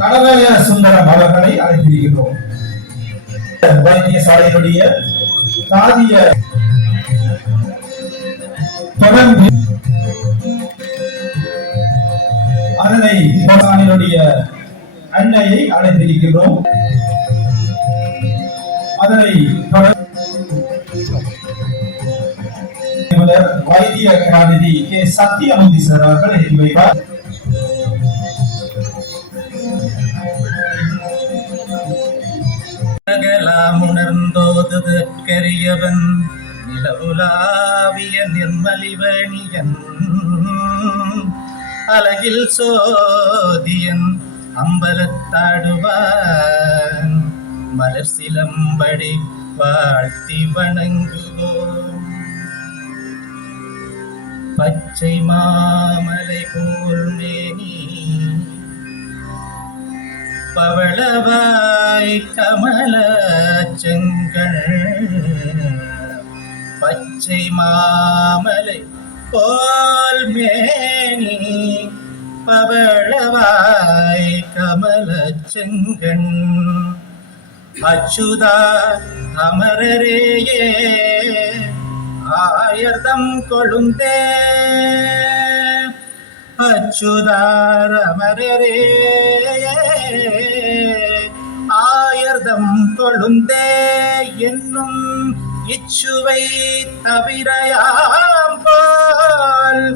நடராய சுந்தரம் அவர்களை அழைத்திருக்கிறோம். வைத்தியசாலையினுடைய தாதிய தொடர்ந்து அதனை அன்னையை அழைத்திருக்கிறோம். அதனை வைத்திய கலாநிதி கே சத்தியமூர்த்தி சார் அவர்கள் ஏற்றி வைப்பார். உணர்ந்தோதுதற்கரியவன் நிலவுலாவிய நிர்மலிவணியன் அழகில் சோதியன் அம்பலத்தாடுவான் மலர் சிலம்படி வாழ்த்தி வணங்குவோம். பச்சை மாமலை போல் மேனி பவளவாய் கமல செங்கண் பச்சை மாமலை போல் மேனி பவளவாய் கமல செங்கண் அச்சுதா அமரரேயே ஆயர்தம் கொழுந்தே அச்சுதார் அமரரே ஆயர்தம் கொழுந்தே என்னும் இச்சுவை தவிரையாம் போல்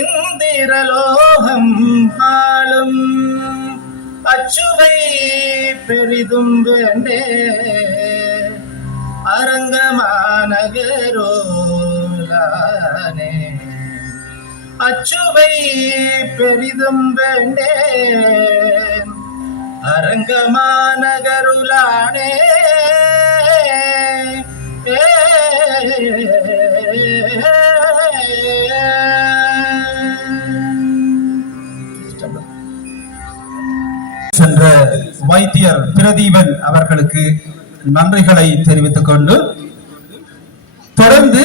இந்திரலோகம் ஆளும் அச்சுவை பெரிதும் வேண்டே அரங்கமாநகரோலானே அச்சுவை பெரிதும் வேண்டே அரங்கமாநகருளானே சென்ற வைத்தியர் பிரதீபன் அவர்களுக்கு நன்றிகளை தெரிவித்துக் கொண்டு தொடர்ந்து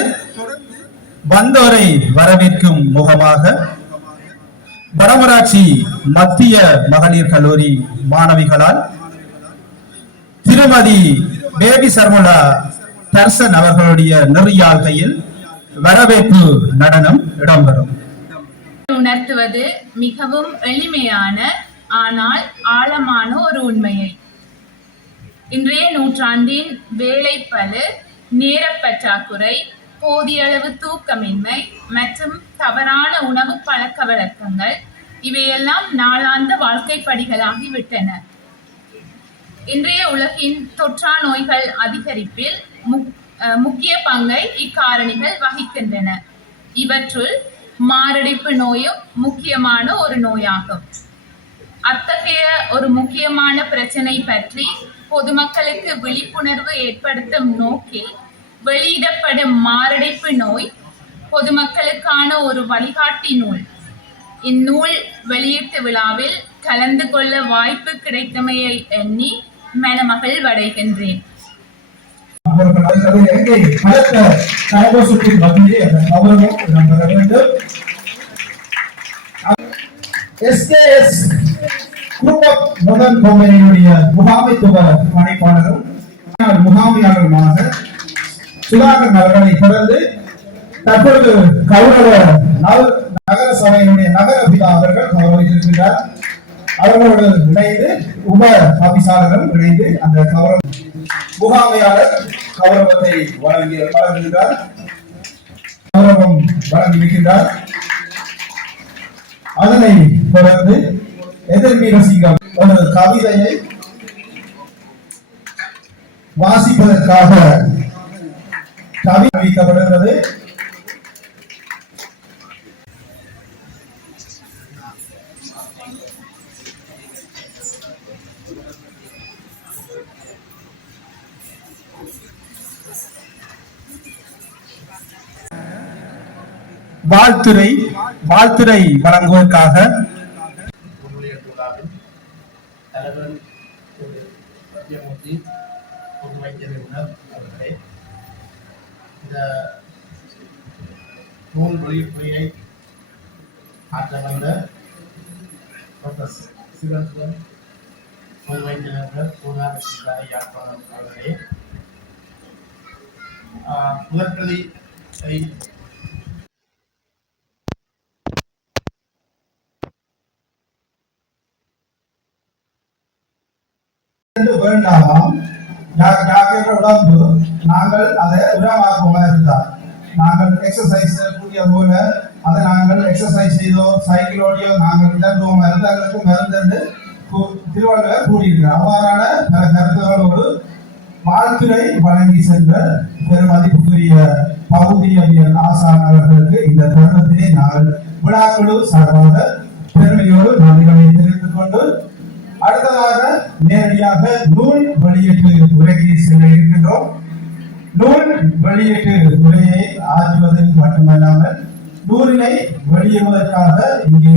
வந்தோரை வரவேற்கும் முகமாக வடமராட்சி மத்திய மகளிர் கல்லூரி மாணவிகளால் திருமதி பேபி சர்முலா தர்சன் அவர்களுடைய நெறியாள்கையில் வரவேற்பு நடனம் இடம்பெறும். உணர்த்துவது மிகவும் எளிமையான ஆனால் ஆழமான ஒரு உண்மையை. இன்றைய நூற்றாண்டின் வேலைப்பளு, நேரப்பற்றாக்குறை, போதிய அளவு தூக்கமின்மை மற்றும் தவறான உணவு பழக்க வழக்கங்கள் இவையெல்லாம் நாளாந்த வாழ்க்கை படிகளாகிவிட்டன. இன்றைய உலகின் தொற்றா நோய்கள் அதிகரிப்பில் முக்கிய பங்கை இக்காரணிகள் வகிக்கின்றன. இவற்றுள் மாரடைப்பு நோயும் முக்கியமான ஒரு நோயாகும். அத்தகைய ஒரு முக்கியமான பிரச்சனை பற்றி பொதுமக்களுக்கு விழிப்புணர்வு ஏற்படுத்தும் நோக்கில் வெளியிடப்படும் மாரடைப்பு நோய் பொதுமக்களுக்கான ஒரு வழிகாட்டி நூல். இந்நூல் வெளியீட்டு விழாவில் கலந்து கொள்ள வாய்ப்பு கிடைத்தமையை எண்ணி மனமகிழ்வடைகின்றேன். முகாமைத்துவ பணிப்பாளரும் முகாமையாளருமாக சுதாகரன் அவர்களை தொடர்ந்து தற்பொழுது கௌரவ நகர சபையினுடைய நகர பிதா அவர்கள் கௌரவித்திருக்கிறார். அவர்களோடு இணைந்து உப ஆபிசாளர்கள் இணைந்து அந்த கௌரவ முகாமையாளர் கௌரவத்தை வழங்குகின்றார், கௌரவம் வழங்கியிருக்கின்றார். அதனை தொடர்ந்து எதிர்மீரசிங்கம் ஒரு கவிதையை வாசிப்பதற்காக கவிதை அறிவிக்கப்படுகிறது. வாழ்த்துரை வழங்குவதற்காக இந்த நூல் வெளியீட்டுரையை ஆற்ற வந்த டாக்டர் சிவன் பொது வைத்தியர் ஊதாரசிக்கார யாழ்ப்பாணம் அவர்களே, முதற்பிரதி வேண்டாம். யாருக்கிற உடம்பு நாங்கள் அதை உரமாக்குமா இருந்தார். நாங்கள் எக்ஸசைஸ் கூடிய போல அதை நாங்கள் எக்ஸசைஸ் செய்தோ சைக்கிளோடையோ நாங்கள் இடம்புவோம் மருந்தங்களுக்கு மருந்து திருவள்ளுவர் கூறியிருக்கிறார். அவ்வாறான பல கருத்துகளோடு வாழ்த்துறை வழங்கி சென்ற பெருமதிப்புக்குரிய பகுதியவியல் ஆசான் அவர்களுக்கு இந்த தருணத்திலே நாங்கள் விழாக்குழு சார்பாக பெருமையோடு நன்றிகளை தெரிவித்துக் கொண்டு அடுத்ததாக நேரடியாக நூல் வெளியீட்டு உரைக்கு செல்ல இருக்கின்றோம். நூல் வெளியீட்டு உரையை ஆற்றுவதற்கு மட்டுமல்லாமல் நூலினை வெளியிடுவதற்காக இங்கே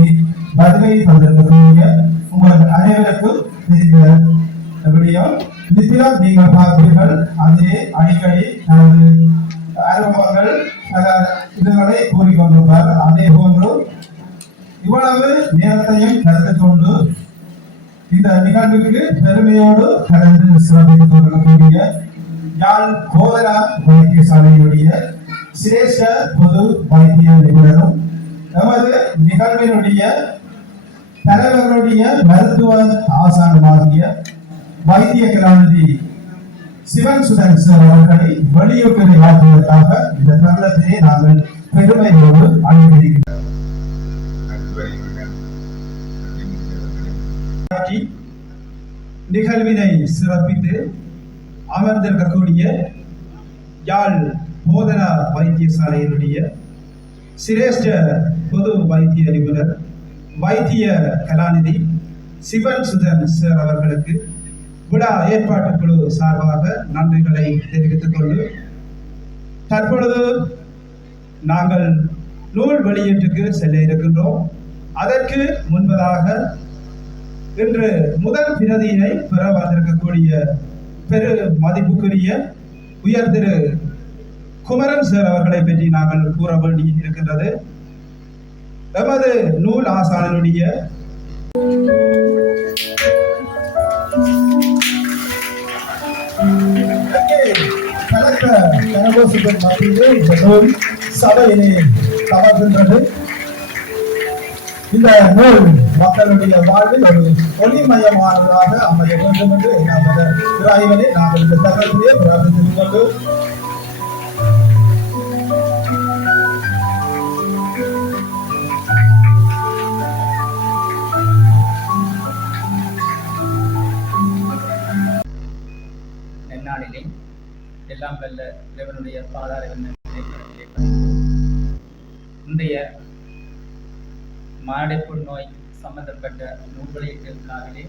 வருகை தந்திருக்கக்கூடிய உங்கள் அனைவருக்கும் தெரிந்த விடயம். நிச்சயம் நீங்கள் பார்ப்பீர்கள். அதே அடிக்கடி நமது அனுபவங்கள் பல இதுகளை கூறிக்கொண்டிருப்பார். அதே போன்று இவ்வளவு நேரத்தையும் கருத்தில் கொண்டு இந்த நிகழ்வுக்கு பெருமையோடு கலந்து சிறப்பித்துக் கொள்ளக்கூடிய யாழ் போதனா வைத்தியசாலையுடைய சிரேஷ்ட பொது வைத்திய நிபுணரும் நமது நிகழ்வினுடைய தலைவர்களுடைய மருத்துவ ஆசானமாகிய வைத்திய கலாநிதி சிவன் சுதன் சார் அவர்களை வெளியூட்டலை ஆற்றுவதற்காக இந்த தருணத்திலே நாங்கள் பெருமையோடு அனுமதிக்கிறோம். நிகழ்வினை சிறப்பித்து அமர்ந்திருக்கக்கூடிய யாழ் போதனா வைத்தியசாலையினுடைய சிரேஷ்ட பொது வைத்திய நிபுணர் வைத்திய கலாநிதி சிவன் சுதன் சார் அவர்களுக்கு விழா ஏற்பாட்டு குழு சார்பாக நன்றிகளை தெரிவித்துக் கொண்டு தற்பொழுது நாங்கள் நூல் வெளியீட்டுக்கு செல்ல இருக்கின்றோம். அதற்கு முன்பதாக இன்று முதல் பிரதியினை பெற வந்திருக்கக்கூடிய பெரு மதிப்புக்குரிய உயர் திரு குமரன் சார் அவர்களை பற்றி நாங்கள் கூற வேண்டி இருக்கின்றது. எமது நூல் ஆசானனுடைய சபையினை கவர்கின்றது. இந்த நூல் மக்களுடைய வாழ்வில் ஒரு ஒளிமயமானதாக அமைய வேண்டும் என்று நமது இறைவனை நாங்கள் இந்த தகவலையே பிரார்த்தித்துக் கொண்டு நன்னாளிலே எல்லாம் வல்ல இறைவனுடைய பாதார இன்றைய மாரடைப்பு நோய் சம்பந்தப்பட்ட நூல் வெளியீட்டு விழாவிலே